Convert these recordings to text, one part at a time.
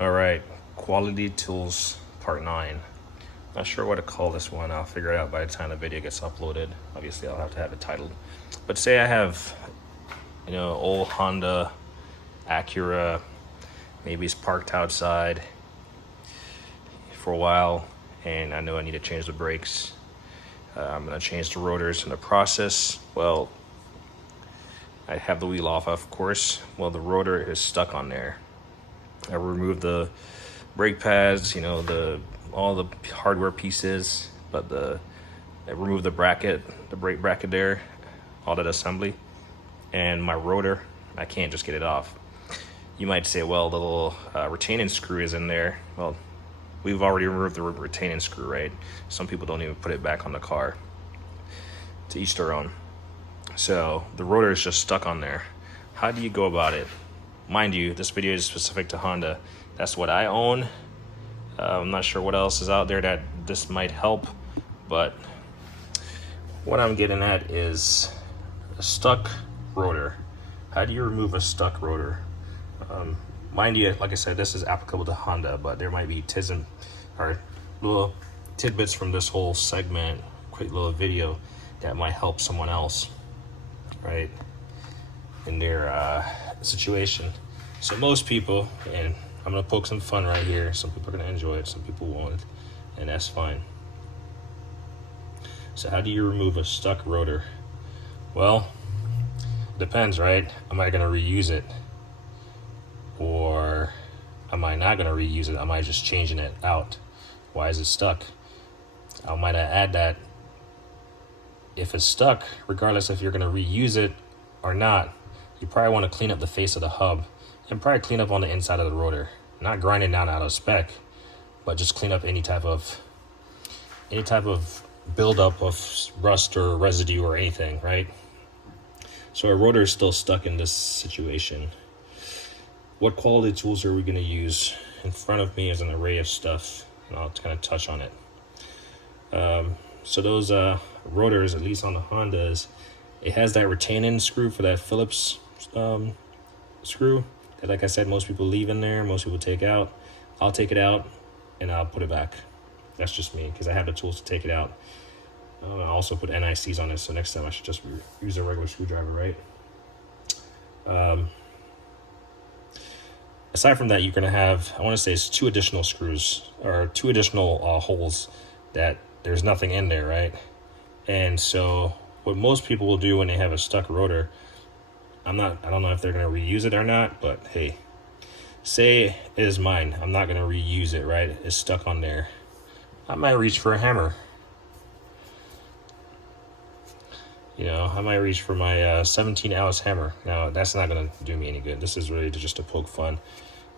All right, quality tools part 9. Not sure what to call this one. I'll figure it out by the time the video gets uploaded. Obviously, I'll have to have it titled. But say I have, old Honda, Acura, maybe it's parked outside for a while, and I know I need to change the brakes. I'm gonna change the rotors in the process. Well, I have the wheel off, of course. Well, the rotor is stuck on there. I removed the brake pads, all the hardware pieces, but I removed the bracket, the brake bracket there, all that assembly, and my rotor, I can't just get it off. You might say, well, the little retaining screw is in there. Well, we've already removed the retaining screw, right? Some people don't even put it back on the car. To each their own. So the rotor is just stuck on there. How do you go about it? Mind you, this video is specific to Honda. That's what I own. I'm not sure what else is out there that this might help, but what I'm getting at is a stuck rotor. How do you remove a stuck rotor? Mind you, like I said, this is applicable to Honda, but there might be little tidbits from this whole segment, quick little video that might help someone else, right, in their situation. So most people, and I'm gonna poke some fun right here, some people are gonna enjoy it, some people won't, and that's fine. So how do you remove a stuck rotor? Well, depends, right? Am I gonna reuse it? Or am I not gonna reuse it? Am I just changing it out? Why is it stuck? I might add that if it's stuck, regardless if you're gonna reuse it or not, you probably wanna clean up the face of the hub and probably clean up on the inside of the rotor. Not grind it down out of spec, but just clean up any type of buildup of rust or residue or anything, right? So our rotor is still stuck in this situation. What quality tools are we gonna use? In front of me is an array of stuff, and I'll kind of touch on it. So those rotors, at least on the Hondas, it has that retaining screw for that Phillips screw that, like I said, most people leave in there, most people take out. I'll take it out and I'll put it back. That's just me, because I have the tools to take it out. I also put NICs on it, so next time I should just use a regular screwdriver, right? Aside from that, you're gonna have, I want to say it's 2 additional screws or 2 additional holes that there's nothing in there, right? And so what most people will do when they have a stuck rotor, I don't know if they're gonna reuse it or not, but hey, say it is mine, I'm not gonna reuse it, right? It's stuck on there. I might reach for a hammer. I might reach for my 17-ounce hammer. Now, that's not gonna do me any good. This is really just to poke fun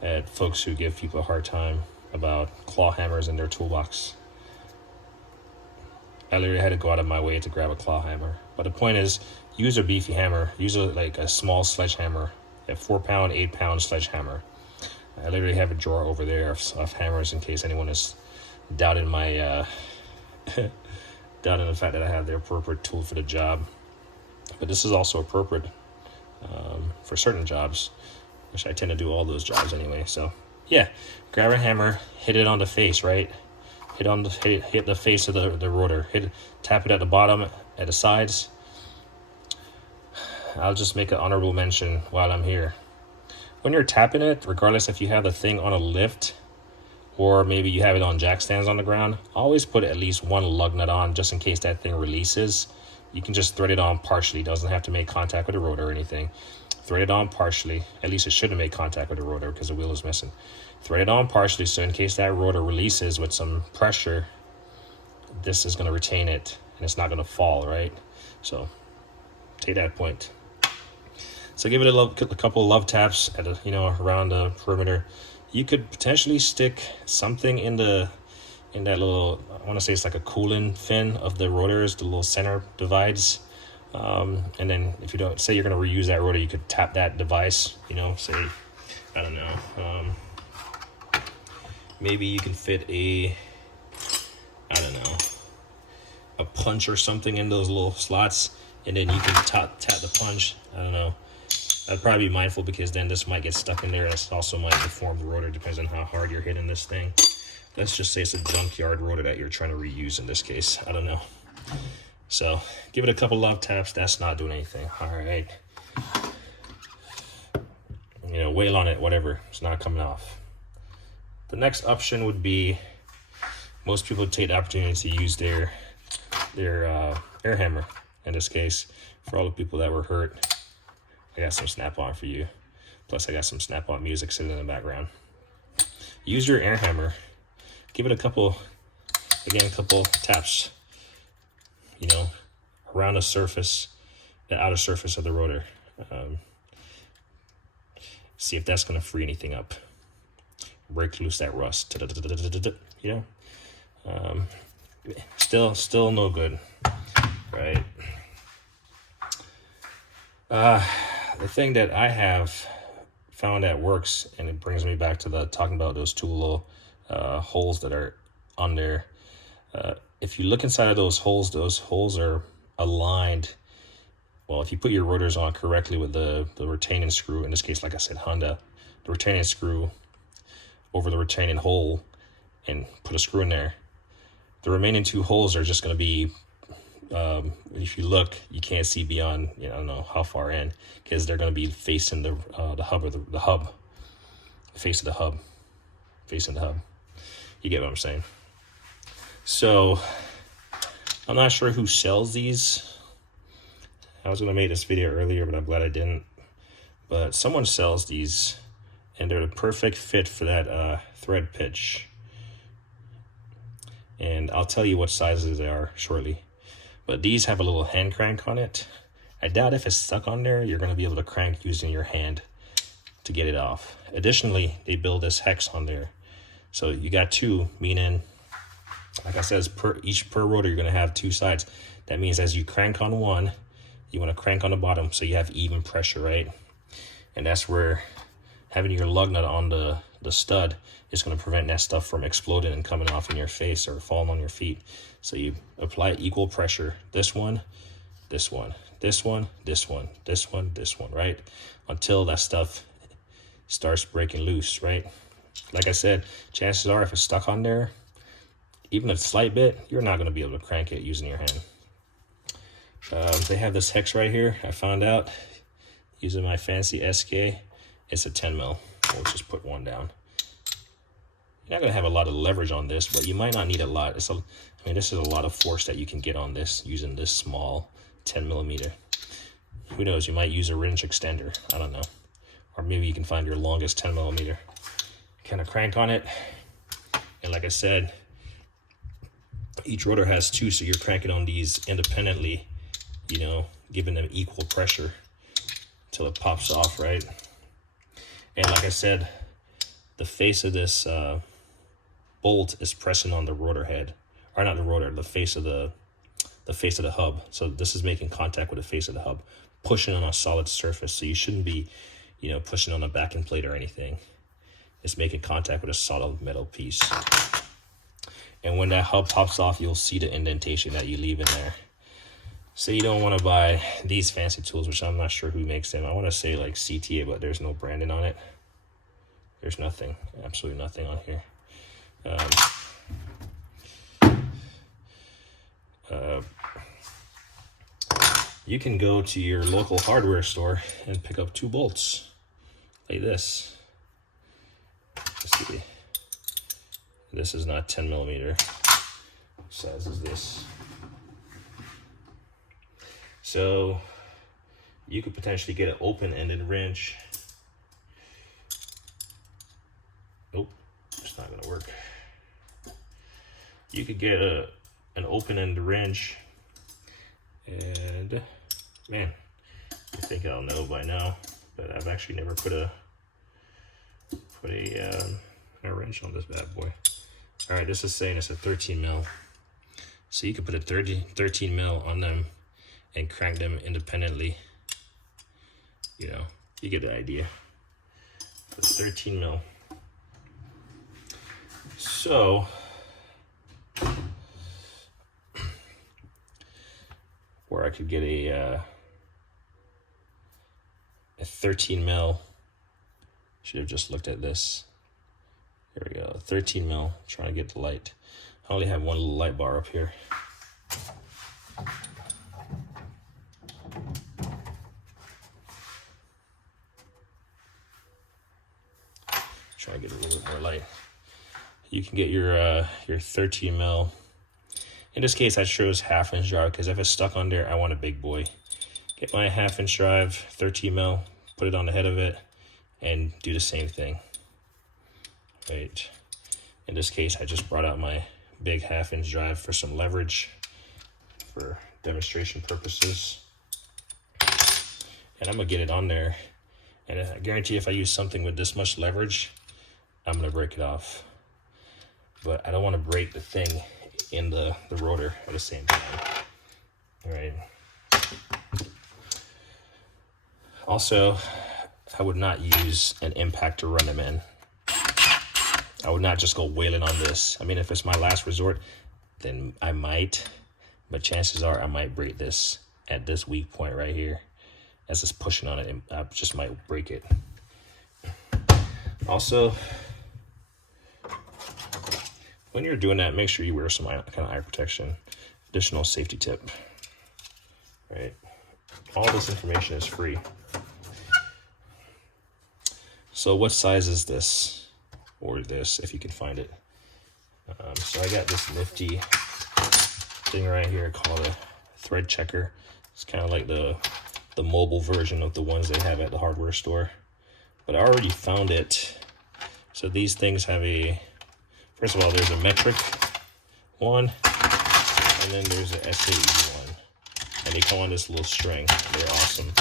at folks who give people a hard time about claw hammers in their toolbox. I literally had to go out of my way to grab a claw hammer. But the point is, use a beefy hammer. Use a small sledgehammer, a 4-pound, 8-pound sledgehammer. I literally have a drawer over there of hammers in case anyone is doubting my doubting the fact that I have the appropriate tool for the job. But this is also appropriate for certain jobs, which I tend to do all those jobs anyway. So yeah, grab a hammer, hit it on the face, right? Hit the face of the rotor. Tap it at the bottom, at the sides. I'll just make an honorable mention while I'm here. When you're tapping it, regardless if you have the thing on a lift or maybe you have it on jack stands on the ground, always put at least 1 lug nut on just in case that thing releases. You can just thread it on partially. It doesn't have to make contact with the rotor or anything. Thread it on partially. At least it shouldn't make contact with the rotor because the wheel is missing. Thread it on partially, so in case that rotor releases with some pressure, this is going to retain it and it's not going to fall, right? So take that point. So give it a couple of love taps at around the perimeter. You could potentially stick something in that little, I want to say it's like a cooling fin of the rotors, the little center divides. And then if you don't, say you're going to reuse that rotor, you could tap that device, say, I don't know, maybe you can fit a punch or something in those little slots, and then you can tap the punch, I don't know, I'd probably be mindful because then this might get stuck in there. It also might deform the rotor, depends on how hard you're hitting this thing. Let's just say it's a junkyard rotor that you're trying to reuse in this case. I don't know. So give it a couple love taps. That's not doing anything. All right. You know, wail on it, whatever. It's not coming off. The next option would be, most people take the opportunity to use their air hammer. In this case, for all the people that were hurt, I got some snap-on for you. Plus, I got some snap-on music sitting in the background. Use your air hammer. Give it a couple taps, you know, around the surface, the outer surface of the rotor. See if that's going to free anything up. Break loose that rust. You know, still no good, right? The thing that I have found that works, and it brings me back to the talking about those two little holes that are on there. If you look inside of those holes are aligned. Well, if you put your rotors on correctly with the retaining screw, in this case, like I said, Honda, the retaining screw over the retaining hole and put a screw in there, the remaining two holes are just going to be, if you look, you can't see beyond, you know, I don't know how far in, because they're going to be facing the hub, or the hub, the face of the hub, facing the hub. You get what I'm saying? So I'm not sure who sells these. I was going to make this video earlier, but I'm glad I didn't. But someone sells these, and they're the perfect fit for that thread pitch. And I'll tell you what sizes they are shortly. But these have a little hand crank on it. I doubt if it's stuck on there, you're going to be able to crank using your hand to get it off. Additionally, they build this hex on there. So you got two, meaning, like I said, per rotor, you're going to have two sides. That means as you crank on one, you want to crank on the bottom so you have even pressure, right? And that's where having your lug nut on the stud is going to prevent that stuff from exploding and coming off in your face or falling on your feet. So you apply equal pressure. This one, this one, this one, this one, this one, this one, right? Until that stuff starts breaking loose, right? Like I said, chances are if it's stuck on there, even a slight bit, you're not going to be able to crank it using your hand. They have this hex right here. I found out using my fancy SK. It's a 10 mil. We'll just put one down. You're not going to have a lot of leverage on this, but you might not need a lot. I mean, this is a lot of force that you can get on this using this small 10 millimeter. Who knows? You might use a wrench extender. I don't know. Or maybe you can find your longest 10 millimeter. Kind of crank on it. And like I said, each rotor has two, so you're cranking on these independently, you know, giving them equal pressure until it pops off, right? And like I said, the face of this bolt is pressing on the rotor head, or not the rotor, the face of the hub. So this is making contact with the face of the hub, pushing on a solid surface. So you shouldn't be, you know, pushing on a backing plate or anything. It's making contact with a solid metal piece. And when that hub pops off, you'll see the indentation that you leave in there. So you don't want to buy these fancy tools, which I'm not sure who makes them. I want to say like CTA, but there's no branding on it. There's nothing, absolutely nothing on here. You can go to your local hardware store and pick up 2 bolts like this. Let's see. This is not 10 millimeter. What size is this? So you could potentially get an open-ended wrench. Nope, it's not gonna work. You could get an open-ended wrench, and man, I think I'll know by now, but I've actually never put a wrench on this bad boy. All right, this is saying it's a 13 mil. So you could put a 13 mil on them and crank them independently. You know, you get the idea. It's 13 mil. So where I could get a a 13 mil. Should have just looked at this. Here we go, 13 mil, trying to get the light. I only have one little light bar up here. Try to get a little bit more light. You can get your 13 mil. In this case, I chose 1/2 inch drive because if it's stuck on there, I want a big boy. Get my 1/2 inch drive, 13 mil, put it on the head of it, and do the same thing. Right. In this case, I just brought out my big 1/2 inch drive for some leverage for demonstration purposes. And I'm gonna get it on there. And I guarantee if I use something with this much leverage, I'm gonna break it off. But I don't wanna break the thing in the rotor at the same time. All right. Also, I would not use an impact to run them in. I would not just go wailing on this. I mean, if it's my last resort, then I might, but chances are I might break this at this weak point right here. As it's pushing on it, I just might break it. Also, when you're doing that, make sure you wear some kind of eye protection. Additional safety tip, right? All this information is free. So what size is this? Or this, if you can find it. So I got this nifty thing right here called a thread checker. It's kind of like the mobile version of the ones they have at the hardware store. But I already found it. So these things have first of all, there's a metric one, and then there's a SAE one. And they come on this little string. They're awesome.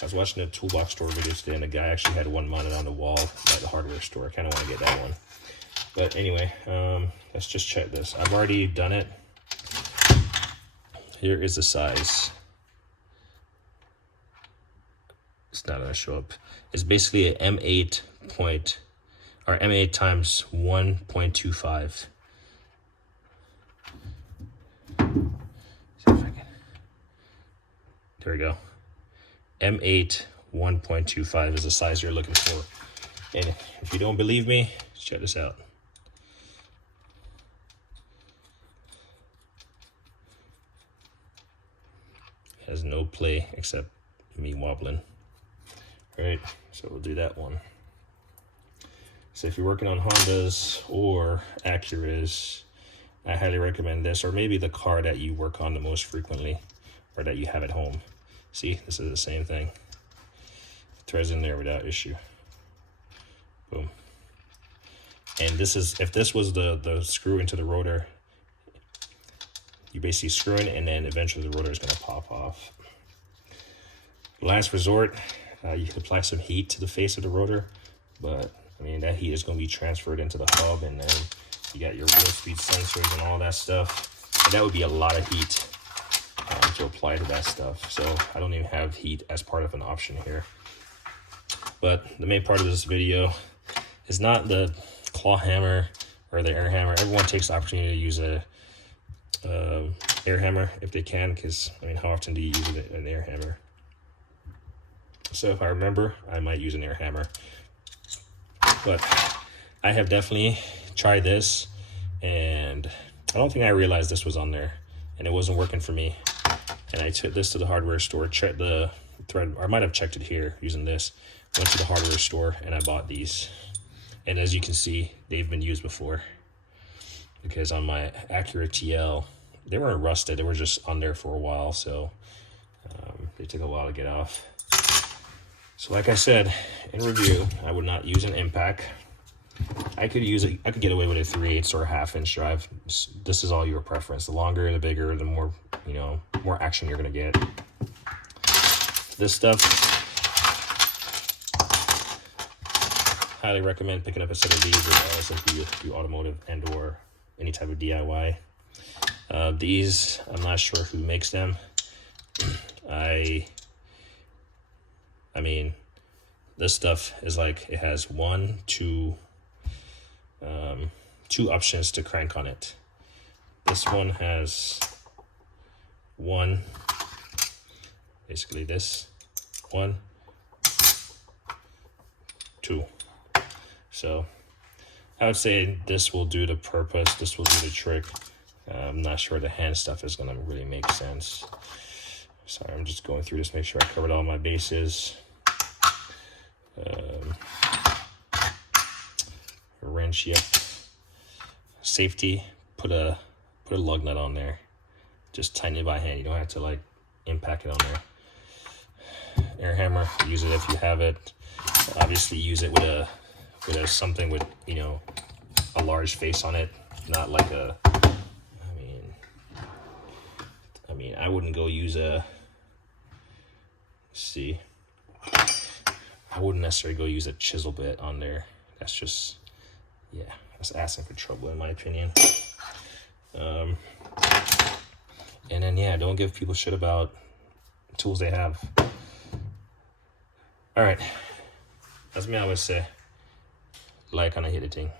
I was watching a toolbox store video today, and the guy actually had one mounted on the wall at the hardware store. I kind of want to get that one. But anyway, let's just check this. I've already done it. Here is the size. It's not going to show up. It's basically an M8 times 1.25. See if I can. There we go. M8 1.25 is the size you're looking for. And if you don't believe me, check this out. It has no play except me wobbling. All right, so we'll do that one. So if you're working on Hondas or Acuras, I highly recommend this, or maybe the car that you work on the most frequently or that you have at home. See, this is the same thing. Threads in there without issue. Boom. And this is, if this was the screw into the rotor, you basically screw in and then eventually the rotor is going to pop off. Last resort, you can apply some heat to the face of the rotor, but I mean, that heat is going to be transferred into the hub, and then you got your wheel speed sensors and all that stuff. And that would be a lot of heat to apply to that stuff. So I don't even have heat as part of an option here. But the main part of this video is not the claw hammer or the air hammer. Everyone takes the opportunity to use a air hammer if they can, because I mean, how often do you use an air hammer? So if I remember, I might use an air hammer. But I have definitely tried this, and I don't think I realized this was on there, and it wasn't working for me. And I took this to the hardware store, checked the thread, or I might have checked it here using this. Went to the hardware store and I bought these. And as you can see, they've been used before. Because on my Acura TL, they weren't rusted, they were just on there for a while, so they took a while to get off. So like I said, in review, I would not use an impact. I could get away with a 3/8 or a 1/2 inch drive. This is all your preference. The longer, the bigger, the more, more action you're gonna get. This stuff, highly recommend picking up a set of these regardless if you do automotive and or any type of DIY. These, I'm not sure who makes them. I mean, this stuff is like, it has two options to crank on it. This one has one, basically this, 1, 2. So I would say this will do the purpose. This will do the trick. I'm not sure the hand stuff is gonna really make sense. Sorry, I'm just going through this, make sure I covered all my bases. Wrench, yep. Safety, put a lug nut on there. Just tighten it by hand. You don't have to like impact it on there. Air hammer, use it if you have it. Obviously use it with a something with, you know, a large face on it, not like a, I mean I wouldn't go use a, see, I wouldn't necessarily go use a chisel bit on there. That's just, yeah, that's asking for trouble in my opinion. And then yeah, don't give people shit about tools they have. All right, as me always say, like and I hit the thing.